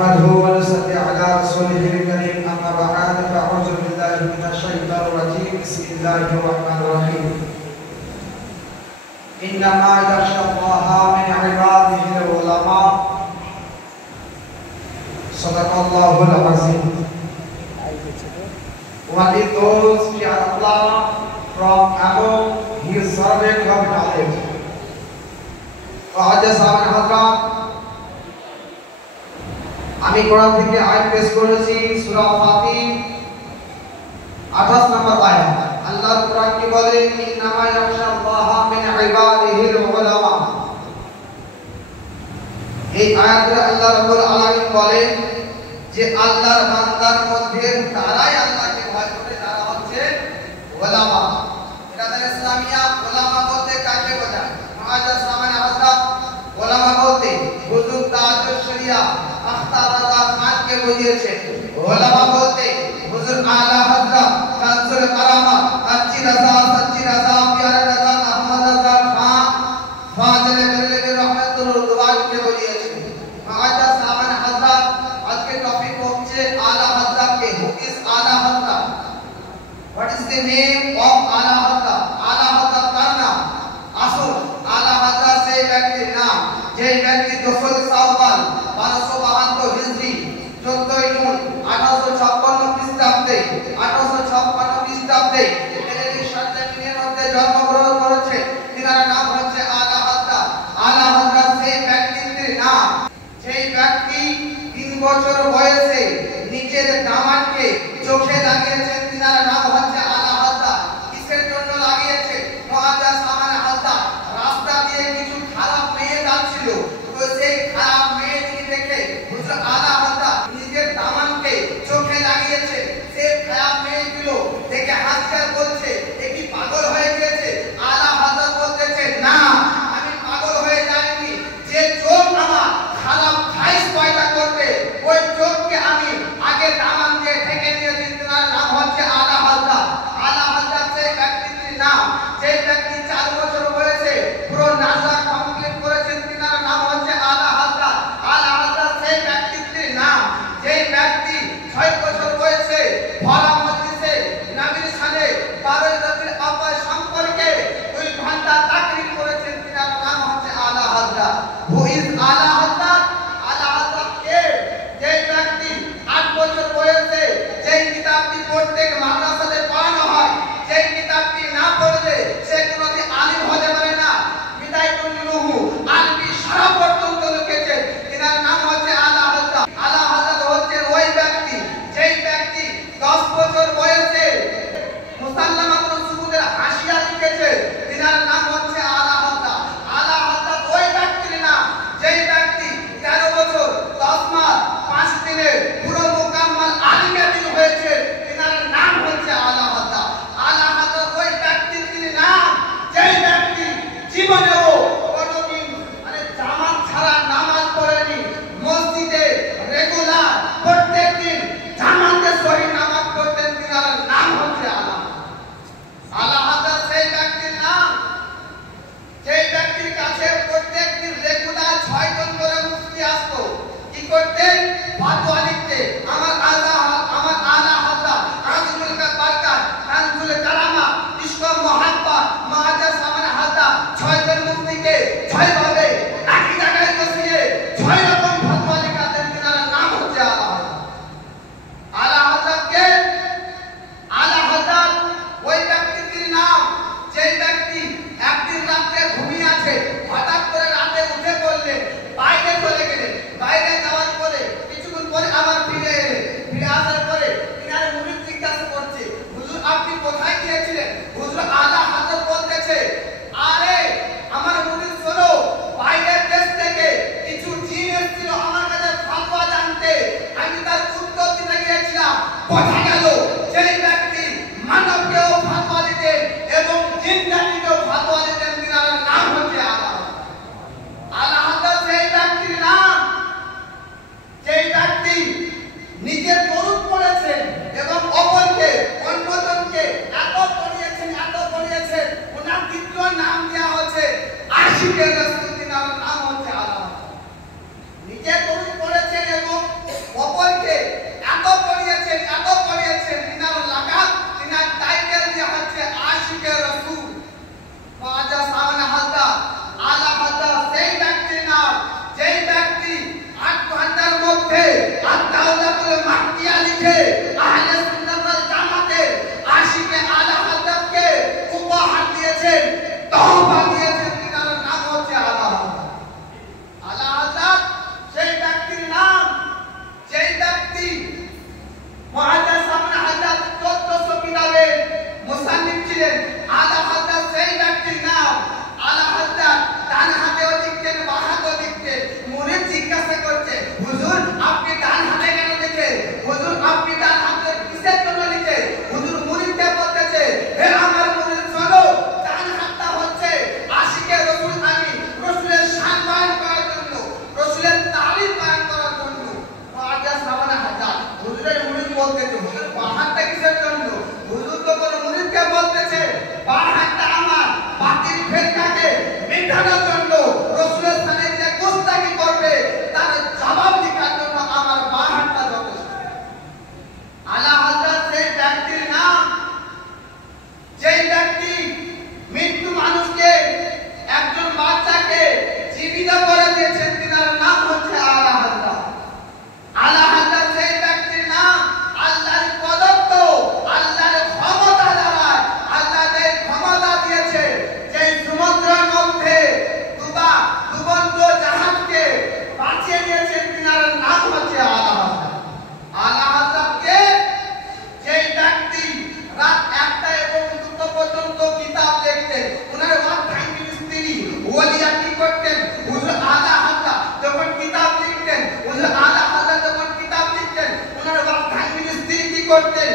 نحمده ونصلي على رسوله الكريم أما بعد فأعوذ بالله من الشيطان الرجيم بسم الله الرحمن الرحيم إنما يخشى الله من عباده العلماء صدق الله العظيم. Only those fear Allah from among His servants of knowledge. আমি কোরআন থেকে আয়াত পেশ করেছি সূরা ফাতির 28 নম্বর আয়াত। আল্লাহ কোরআন কি বলে, ইন্নামা ইয়াখশাল্লাহা মিন ইবাদিহিল উলামা। এই আয়াতে আল্লাহ রাব্বুল আলামিন বলেন যে আল্লাহর বান্দার মধ্যে তারাই আল্লাহকে ভয় করে, তারা হচ্ছে উলামা। এটা ইসলামিয়া উলামা বলতে কাকে বোঝায়? মুআজ্জাজ সামানে হযরত উলামা বলতে হুজুর তাজুল শরিয়া আখতারাদা খানকে বুঝিয়েছেন। উলামা বলতে হুজুর আলা হযরত কানজুল কারামাত আচ্ছি রাজা পিয়ারে রাজা আহমদ রাজা খান ফাজিলে বেরেলভী রহমাতুল্লাহকে বুঝিয়েছেন। মুআজ্জাজ সামানে হযরত আজকে টপিক হচ্ছে আলা হযরত কে। হু ইজ আলা হযরত? What is the name of আলা হযরত? আলা হযরত কার নাম? আসুন আলা হযরত সেই ব্যক্তির নাম যে ব্যক্তি 2 শাওয়াল 1252 হিজরি 14 জুন 1856 খ্রিস্টাব্দে 1856 খ্রিস্টাব্দে দিল্লির সরজমিনের মধ্যে জন্মগ্রহণ করেছে। তিনার নাম হচ্ছে আলা হযরত। আলা হযরত সেই ব্যক্তির নাম সেই ব্যক্তি 3 বছর বয়সে নিজের দামানকে চোখে লাগিয়েছেন। তিনার নাম হচ্ছে আলা হযরত। কিসের জন্য লাগিয়েছে? মুআজ্জাজ সামানে হযরত রাস্তা দিয়ে কিছু খারাপ মেয়ে যাচ্ছিল, তো সেই খারাপ মেয়েটিকে দেখে হুজুর আলা হযরত নিজের দামানকে চোখে লাগিয়েছে। সেই খারাপ মেয়েগুলো দেখে হাসিয়ার বলছে, এ কি পাগল হয়ে গিয়েছে? আলা হযরত বলতেছে, না আমি পাগল হয়ে যাইনি, যে চোখ আমার খারাপ খাইশ পয়দা করবে ওই চোখকে আমি আগে দামান দিয়ে ঢেকে দিয়েছি। তার নাম হচ্ছে আলা হযরত। আলা হযরত সেই ব্যক্তির নাম যে ব্যক্তি 4 বছর বয়সে পুরো নাজা কমপ্লিট করেছেন। তার নাম হচ্ছে আলা হযরত। আলা হযরত সেই ব্যক্তির নাম যে ব্যক্তি 6 বছর বয়সে ফলা মজলিসে নবীর সাথে 12 রবিউল আউয়াল সম্পর্কে 2 ঘন্টা তাকরীর করেছেন। তার নাম হচ্ছে আলা হযরত। হু ইজ আলা হযরত? আলা হযরত কে? যে ব্যক্তি 8 বছর বয়সে যেই কিতাবটি প্রত্যেক মাদ্রাসাতে পড়ানো হয়, যেই কিতাবটি না পড়লে সে কোনোদিন আলিম হতে পারে না। বিদায়াতুন নুহু আলবি শরফ পর্যন্ত লিখেছে। তার নাম হচ্ছে আলা হযরত। আলা হযরত হচ্ছে ওই ব্যক্তি যেই ব্যক্তি 10 বছর বয়সে মুসাল্লামাতুল সুবুদের হাসিয়া লিখেছে। তার নাম হচ্ছে আলা হযরত। আলা হযরত ওই ব্যক্তির নাম যেই ব্যক্তি 13 বছর 10 মাস 5 দিনে পুরো মুকাম্মাল আলিমের দিন হয়েছে। তার নাম হচ্ছে আলা হযরত। আলা হযরত ওই ব্যক্তির নাম যেই ব্যক্তি জীবনেও কোনোদিন জামাত ছাড়া নামাজ পড়েনি, মসজিদে রেগুলার প্রত্যেকদিন জামাতে সহি নামাজ পড়তেন। তার নাম হচ্ছে আলা হযরত। আলা হযরত সেই ব্যক্তির নাম যেই ব্যক্তির কাছে প্রত্যেকদিন রেগুলার 6 জন করে মুফতি আসতো। কি করতেন? ফাতোয়া লিখতে। আমার আলা হযরত আজিমুল বারকাত কানজুল কারামাত ইশক মুহাব্বত মুআজ্জাজ সামানে হযরত 6 জন মুফতিকে 6 ভাবে একই জায়গায় বসিয়ে 6 রকম ফাতোয়া লিখাতেন। তার নাম হচ্ছে আলা হযরত। আলা হযরত কে? আলা হযরত ওই ব্যক্তির নাম যেই ব্যক্তি একদিন রাতে ঘুমিয়ে আছে, হঠাৎ করে রাতে উঠে পড়লেন, বাইরে চলে গেলেন। বাইরে যাওয়ার পরে কিছুক্ষণ পরে আবার ফিরে এলেন। ফিরে আসার পরে তিনার মুরিদ জিজ্ঞাসা করছে, হুজুর আপনি কোথায় গিয়েছিলেন? হুজুর আলা হযরত বলতেছে, আরে আমার মুরিদ শোনো, বাইরের দেশ থেকে কিছু জিন এসেছিল আমার কাছে ফাতোয়া জানতে, আমি তার উত্তর দিতে গিয়েছিলাম। বোঝা গেল যেই ব্যক্তি মানবকেও ফাতোয়া দিতেন এবং জিনজাতিকেও ফাতোয়া দিতেন। তার নাম হচ্ছে আলা হযরত। আলা হযরত সেই ব্যক্তির নাম যেই ব্যক্তি নিজের দরুদ পড়েছেন এবং অপরকে অন্যজনকে এত পড়িয়েছেন ওনার দ্বিতীয় নাম দেওয়া হচ্ছে আশিকে রাসূল। তার নাম হচ্ছে আলা হযরত। নিজে দরুদ পড়েছেন এবং করতেন।